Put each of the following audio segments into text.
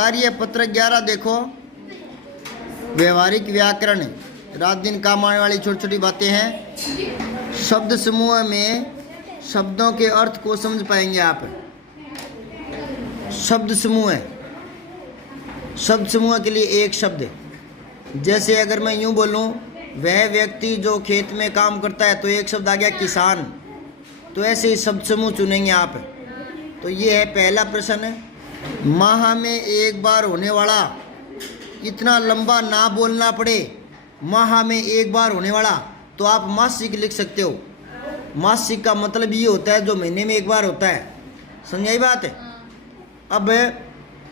कार्य पत्र 11 देखो, व्यवहारिक व्याकरण, रात दिन काम आने वाली छोटी छोटी बातें हैं। शब्द समूह में शब्दों के अर्थ को समझ पाएंगे आप। शब्द समूह है, शब्द समूह के लिए एक शब्द, जैसे अगर मैं यूं बोलूं वह व्यक्ति जो खेत में काम करता है, तो एक शब्द आ गया किसान। तो ऐसे ही शब्द समूह चुनेंगे आप। तो ये है पहला प्रश्न, माह में एक बार होने वाला, इतना लंबा ना बोलना पड़े, माह में एक बार होने वाला, तो आप मासिक लिख सकते हो। मासिक का मतलब ये होता है जो महीने में एक बार होता है, समझाई बात है। अब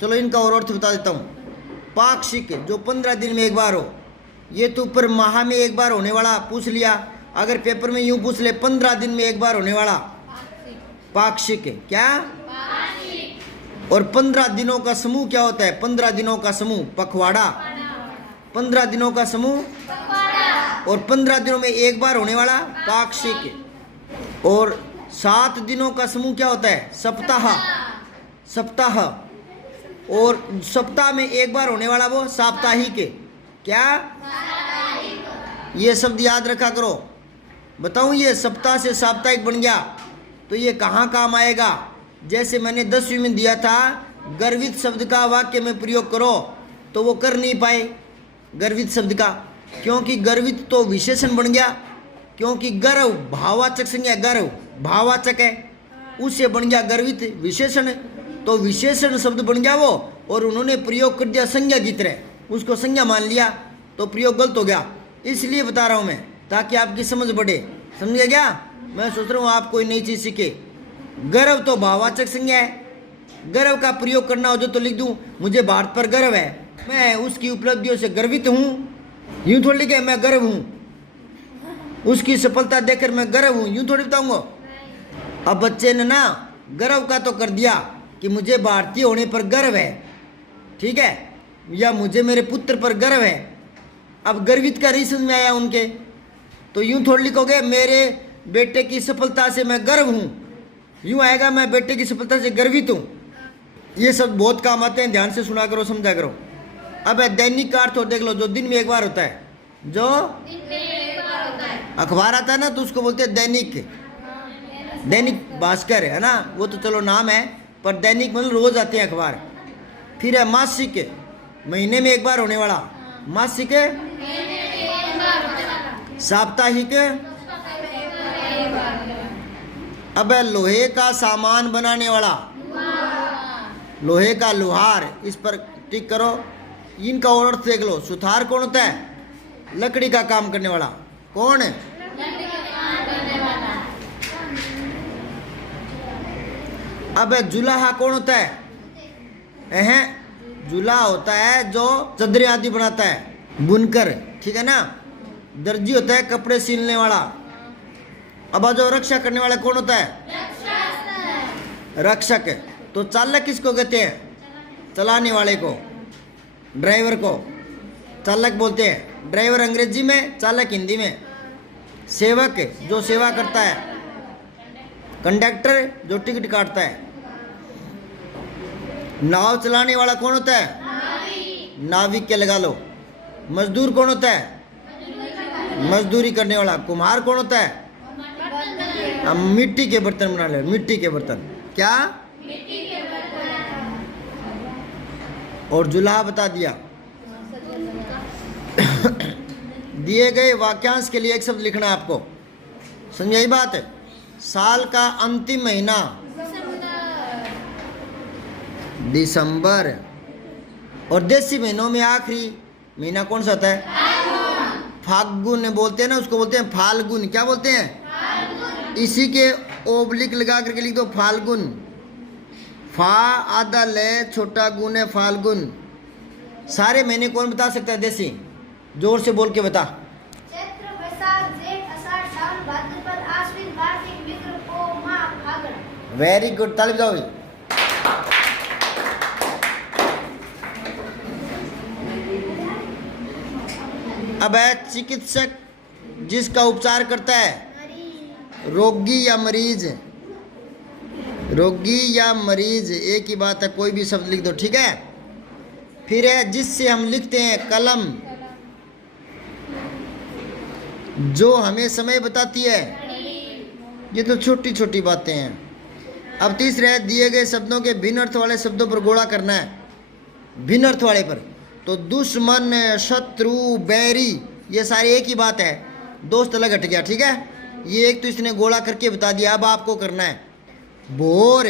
चलो इनका और अर्थ बता देता हूँ। पाक्षिक जो 15 दिन में एक बार हो, ये तो ऊपर माह में एक बार होने वाला पूछ लिया। अगर पेपर में यूं पूछ ले 15 दिन में एक बार होने वाला, पाक्षिक क्या? और 15 दिनों का समूह क्या होता है? 15 दिनों का समूह पखवाड़ा। 15 दिनों का समूह और 15 दिनों में एक बार होने वाला पाक्षिक। और 7 दिनों का समूह क्या होता है? सप्ताह। सप्ताह और सप्ताह में एक बार होने वाला वो साप्ताहिक। क्या? ये शब्द याद रखा करो। बताऊं, ये सप्ताह से साप्ताहिक बन गया तो ये कहाँ काम आएगा? जैसे मैंने 10वीं में दिया था, गर्वित शब्द का वाक्य में प्रयोग करो, तो वो कर नहीं पाए गर्वित शब्द का, क्योंकि गर्वित तो विशेषण बन गया। क्योंकि गर्व भाववाचक संज्ञा, गर्व भाववाचक है, उससे बन गया गर्वित विशेषण। तो विशेषण शब्द बन गया वो, और उन्होंने प्रयोग कर दिया संज्ञा की तरह, उसको संज्ञा मान लिया, तो प्रयोग गलत हो गया। इसलिए बता रहा हूँ मैं, ताकि आपकी समझ बढ़े। समझे क्या? मैं सोच रहा हूँ आप कोई नई चीज़ सीखे। गर्व तो भाववाचक संज्ञा है, गर्व का प्रयोग करना हो जो तो लिख दूँ मुझे भारत पर गर्व है, मैं उसकी उपलब्धियों से गर्वित हूँ, यूँ थोड़ी लिखे मैं गर्व हूँ, उसकी सफलता देखकर मैं गर्व हूँ, यूँ थोड़ी बताऊँगा। अब बच्चे ने ना गर्व का तो कर दिया कि मुझे भारतीय होने पर गर्व है, ठीक है, या मुझे मेरे पुत्र पर गर्व है। अब गर्वित का रीजन में आया उनके, तो यूं थोड़ी लिखोगे मेरे बेटे की सफलता से मैं गर्व हूं, यूं आएगा मैं बेटे की सफलता से गर्वित हूं। ये सब बहुत काम आते हैं, ध्यान से सुना करो, समझा करो। अब दैनिक का अर्थ देख लो, जो दिन में एक बार होता है, जो अखबार आता है ना, तो उसको बोलते हैं दैनिक। दैनिक भास्कर है ना, वो तो चलो नाम है, पर दैनिक मतलब रोज आते हैं अखबार। फिर है मासिक, महीने में एक बार होने वाला मासिक। साप्ताहिक। अब है लोहे का सामान बनाने वाला, लोहे का लोहार, इस पर टिक करो। इनका और अर्थ देख लो। सुथार कौन होता है? लकड़ी का काम करने वाला। कौन? अब जुलाहा कौन होता है? जुलाहा होता है जो चदरें आदि बनाता है, बुनकर, ठीक है ना। दर्जी होता है कपड़े सिलने वाला। अब जो रक्षा करने वाला कौन होता है? रक्षक। तो चालक किसको कहते हैं? चलाने वाले को, ड्राइवर को चालक बोलते हैं। ड्राइवर अंग्रेजी में, चालक हिंदी में। सेवक जो सेवा करता है, कंडक्टर जो टिकट काटता है। नाव चलाने वाला कौन होता है? नाविक के लगा लो। मजदूर कौन होता है? मजदूरी करने वाला। कुम्हार कौन होता है? हम मिट्टी के बर्तन बना ले, मिट्टी के बर्तन। क्या? और जुलाहा बता दिया। दिए गए वाक्यांश के लिए एक शब्द लिखना आपको, समझाई बात है। साल का अंतिम महीना दिसंबर, और देसी महीनों में आखिरी महीना कौन सा होता है? फाल्गुन बोलते हैं ना, उसको बोलते हैं फाल्गुन। क्या बोलते हैं? इसी के ओब्लिक लगा करके लिख दो फाल्गुन। फा आधा ले छोटा गुन है फाल्गुन। सारे महीने कौन बता सकता है देसी? जोर से बोल के बता। चैत्र, वैशाख, जेठ, आषाढ़, सावन, भाद्रपद, आश्विन, कार्तिक, मित्र, पौष, माघ, फाल्गुन। वेरी गुड, ताली बजाओ। अब है चिकित्सक जिसका उपचार करता है, रोगी या मरीज। रोगी या मरीज एक ही बात है, कोई भी शब्द लिख दो, ठीक है। फिर है जिससे हम लिखते हैं कलम, जो हमें समय बताती है। ये तो छोटी छोटी बातें हैं। अब तीसरा है दिए गए शब्दों के भिन्न अर्थ वाले शब्दों पर गोला करना है, भिन्न अर्थ वाले पर। तो दुश्मन, शत्रु, बैरी, ये सारी एक ही बात है, दोस्त अलग हट गया, ठीक है। ये एक तो इसने गोला करके बता दिया, अब आपको करना है। भोर,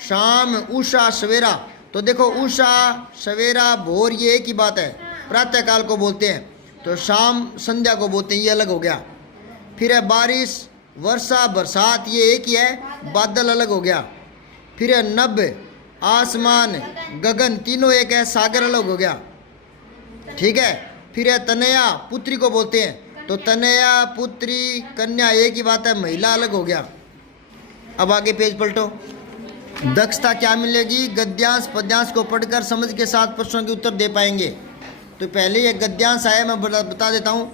शाम, उषा, सवेरा। तो देखो उषा, सवेरा, भोर ये एक ही बात है, प्रातः काल को बोलते हैं। तो शाम संध्या को बोलते हैं, ये अलग हो गया। फिर है बारिश, वर्षा, बरसात, ये एक ही है, बादल अलग हो गया। फिर है नभ, आसमान, गगन, तीनों एक है, सागर अलग हो गया, ठीक है। फिर है तनया, पुत्री को बोलते हैं। तो तनया, पुत्री, कन्या एक ही बात है, महिला अलग हो गया। अब आगे पेज पलटो। दक्षता क्या मिलेगी? गद्यांश पद्यांश को पढ़कर समझ के साथ प्रश्नों के उत्तर दे पाएंगे। तो पहले ये गद्यांश आया, मैं बता देता हूँ।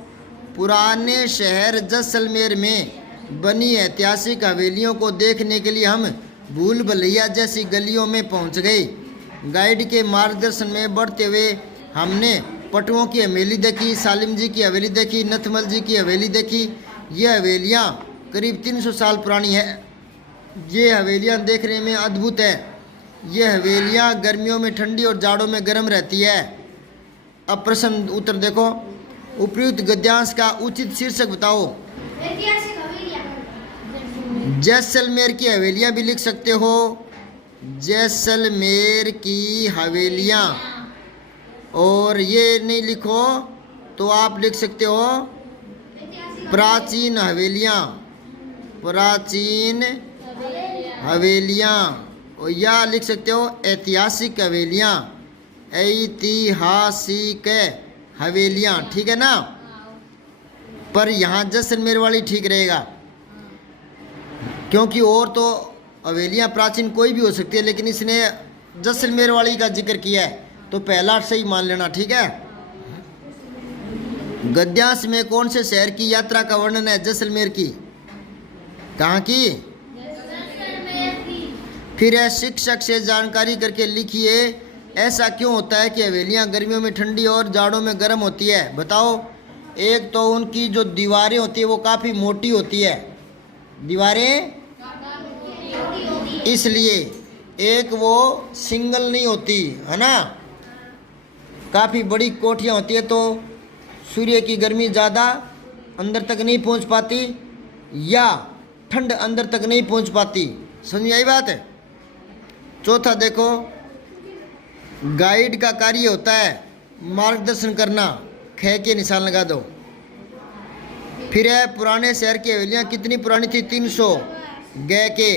पुराने शहर जैसलमेर में बनी ऐतिहासिक हवेलियों को देखने के लिए हम भूल भुलैया जैसी गलियों में पहुंच गए। गाइड के मार्गदर्शन में बढ़ते हुए हमने पटुओं की हवेली देखी, सालिम जी की हवेली देखी, नथमल जी की हवेली देखी। ये हवेलियाँ करीब 300 साल पुरानी है। ये हवेलियाँ देखने में अद्भुत है। ये हवेलियाँ गर्मियों में ठंडी और जाड़ों में गर्म रहती है। अब प्रश्न उत्तर देखो। उपयुक्त गद्यांश का उचित शीर्षक बताओ। ऐतिहासिक हवेलियां। जैसलमेर की हवेलियाँ भी लिख सकते हो, जैसलमेर की हवेलियाँ। और ये नहीं लिखो तो आप लिख सकते हो प्राचीन हवेलियाँ, प्राचीन हवेलियाँ। और या लिख सकते हो ऐतिहासिक हवेलियाँ, ऐतिहासिक हवेलियाँ, ठीक है ना। पर यहाँ जैसलमेर वाली ठीक रहेगा, क्योंकि और तो हवेलियाँ प्राचीन कोई भी हो सकती है, लेकिन इसने जैसलमेर वाली का जिक्र किया है, तो पहला सही मान लेना, ठीक है। गद्यांश में कौन से शहर की यात्रा का वर्णन है? जैसलमेर की। कहाँ की? फिर है शिक्षक से जानकारी करके लिखिए, ऐसा क्यों होता है कि हवेलियाँ गर्मियों में ठंडी और जाड़ों में गर्म होती है? बताओ। एक तो उनकी जो दीवारें होती है वो काफ़ी मोटी होती है, दीवारें इसलिए। एक वो सिंगल नहीं होती है ना, काफ़ी बड़ी कोठियाँ होती है, तो सूर्य की गर्मी ज़्यादा अंदर तक नहीं पहुंच पाती, या ठंड अंदर तक नहीं पहुंच पाती। समझ में आई बात है? चौथा देखो, गाइड का कार्य होता है मार्गदर्शन करना, ख के निशान लगा दो। फिर है पुराने शहर की हवेलियाँ कितनी पुरानी थी? 300। ग के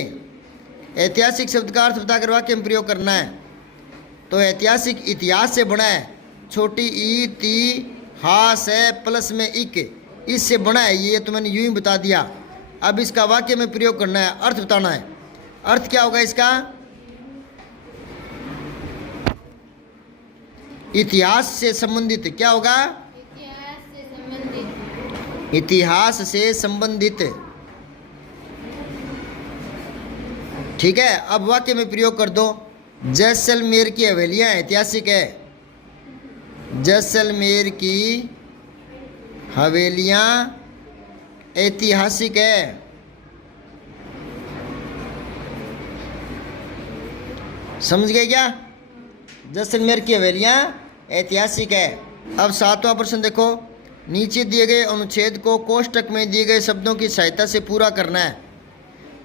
ऐतिहासिक शब्द का अर्थ बताकर वाक्य में प्रयोग करना है। तो ऐतिहासिक इतिहास से बना है, छोटी ई ती हास है प्लस में इक, इससे बना है। ये तो मैंने यूं ही बता दिया। अब इसका वाक्य में प्रयोग करना है, अर्थ बताना है। अर्थ क्या होगा इसका? इतिहास से संबंधित। क्या होगा? इतिहास से संबंधित, ठीक है। अब वाक्य में प्रयोग कर दो। जैसलमेर की हवेलियाँ ऐतिहासिक है, जैसलमेर की हवेलियाँ ऐतिहासिक है। समझ गए क्या? जैसलमेर की हवेलियाँ ऐतिहासिक है। अब 7वां प्रश्न देखो। नीचे दिए गए अनुच्छेद को कोष्टक में दिए गए शब्दों की सहायता से पूरा करना है।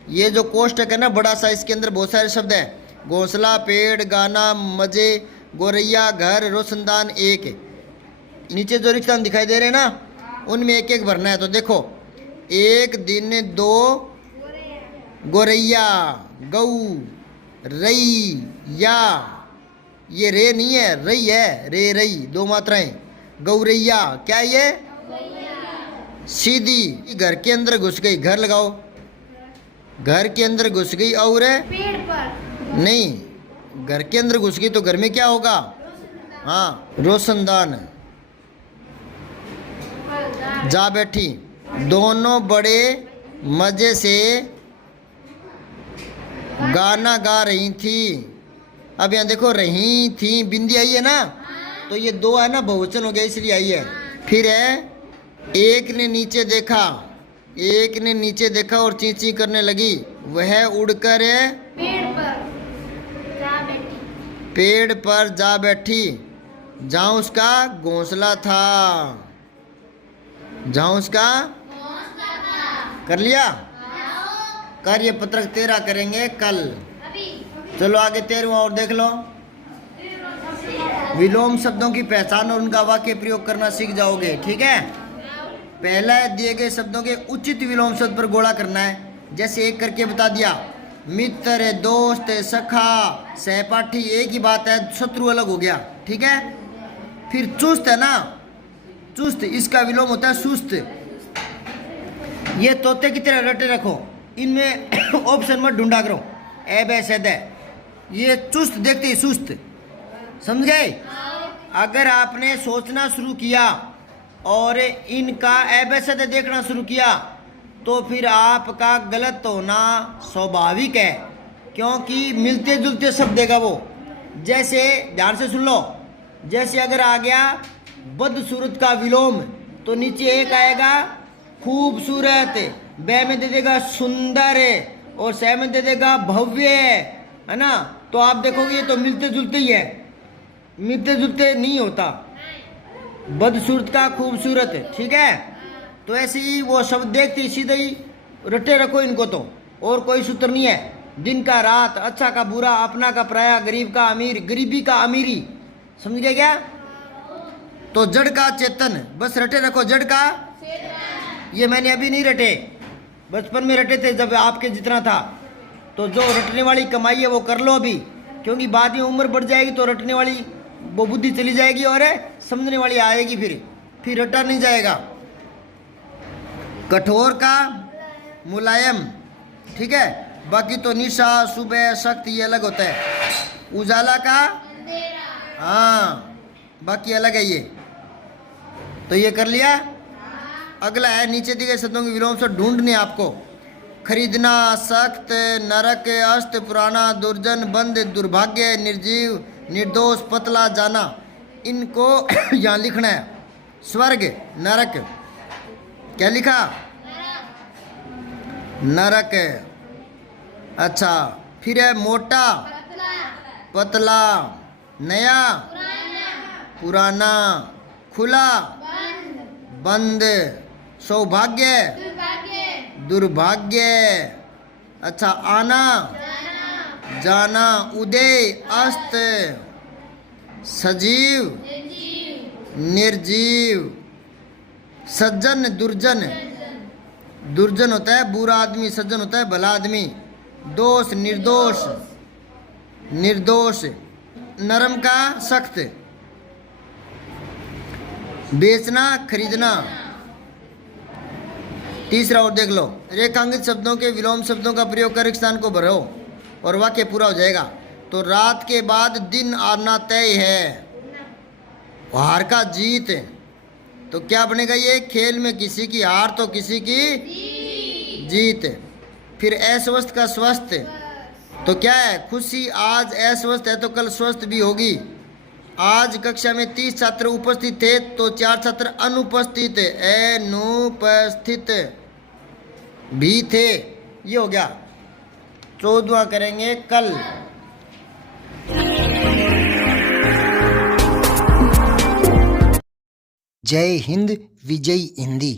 ये जो कोष्टक है ना बड़ा सा, इसके अंदर बहुत सारे शब्द हैं। घोंसला, पेड़, गाना, मजे, गोरैया, घर, रोशनदान, एक। नीचे जो रिक्तान दिखाई दे रहे हैं ना, उनमें एक एक भरना है। तो देखो, एक दिन, दो गोरैया, गऊ, रई, या, ये रे नहीं है, रई है, रे रई, दो मात्राएं। गौरैया, क्या ये? सीधी घर के अंदर घुस गई, घर लगाओ, घर के अंदर घुस गई। और पेड़ पर नहीं, घर के अंदर घुस गई तो घर में क्या होगा? हाँ, रोशनदान। जा बैठी। दोनों बड़े मजे से गाना गा रही थी। अब यहाँ देखो रही थी बिंदी आई है ना, तो ये दो है ना, बहुवचन हो गया इसलिए आई है। फिर है एक ने नीचे देखा, एक ने नीचे देखा और ची ची करने लगी, वह उड़कर पेड़ पर जा बैठी जहाँ उसका घोंसला था, जहाँ उसका कर लिया। कार्य पत्रक 13 करेंगे कल। चलो आगे 13वां और देख लो। विलोम शब्दों की पहचान और उनका वाक्य प्रयोग करना सीख जाओगे, ठीक है। पहला दिए गए शब्दों के उचित विलोम शब्द पर गोला करना है, जैसे एक करके बता दिया। मित्र, दोस्त, सखा, सहपाठी एक ही बात है, शत्रु अलग हो गया, ठीक है। फिर चुस्त है ना, चुस्त, इसका विलोम होता है सुस्त। ये तोते की तरह रटे रखो, इनमें ऑप्शन मत ढूंढा करो, ए बे सद है। ये चुस्त देखते ही सुस्त, समझ गए। अगर आपने सोचना शुरू किया और इनका एबेसद देखना शुरू किया तो फिर आपका गलत होना स्वाभाविक है, क्योंकि मिलते जुलते शब्द देगा वो। जैसे ध्यान से सुन लो, जैसे अगर आ गया बदसूरत का विलोम तो नीचे एक आएगा खूबसूरत, बे में दे देगा सुंदर और सह में दे देगा भव्य, है ना। तो आप देखोगे ये तो मिलते जुलते ही है, मिलते जुलते नहीं होता। बदसूरत का खूबसूरत, ठीक है। तो ऐसे ही वो शब्द देखते ही सीधे ही रटे रखो इनको, तो और कोई सूत्र नहीं है। दिन का रात, अच्छा का बुरा, अपना का पराया, गरीब का अमीर, गरीबी का अमीरी, समझ गए क्या। तो जड़ का चेतन, बस रटे रखो। जड़ का, ये मैंने अभी नहीं रटे, बचपन में रटे थे जब आपके जितना था। तो जो रटने वाली कमाई है वो कर लो अभी, क्योंकि बाद में उम्र बढ़ जाएगी तो रटने वाली वो बुद्धि चली जाएगी और समझने वाली आएगी, फिर रटा नहीं जाएगा। कठोर का मुलायम, ठीक है। बाकी तो निशा, सुबह, सख्त ये अलग होता है। उजाला का, हाँ, बाकी अलग है ये। तो ये कर लिया। अगला है नीचे दिए गए शब्दों के विलोम शब्द ढूंढने आपको। खरीदना, सख्त, नरक, अस्त, पुराना, दुर्जन, बंद, दुर्भाग्य, निर्जीव, निर्दोष, पतला, जाना, इनको यहाँ लिखना है। स्वर्ग, नरक, क्या लिखा, नरक, अच्छा। फिर है मोटा, पतला, नया, पुराना, खुला, बंद, सौभाग्य, दुर्भाग्य, अच्छा। आना, जाना, उदय, अस्त, सजीव, निर्जीव, सज्जन, दुर्जन, दुर्जन होता है बुरा आदमी, सज्जन होता है भला आदमी। दोष, निर्दोष, निर्दोष, नरम का सख्त, बेचना, खरीदना। तीसरा और देख लो। रेखांकित शब्दों के विलोम शब्दों का प्रयोग कर स्थान को भरो और वाक्य पूरा हो जाएगा। तो रात के बाद दिन आना तय है, हार का जीत। तो क्या बनेगा ये, खेल में किसी की हार तो किसी की जीत। फिर अस्वस्थ का स्वस्थ, तो क्या है, खुशी आज अस्वस्थ है तो कल स्वस्थ भी होगी। आज कक्षा में 30 छात्र उपस्थित थे तो 4 छात्र अनुपस्थित, अनुपस्थित भी थे। ये हो गया। 14वां करेंगे कल। जय हिंद, विजय हिंदी।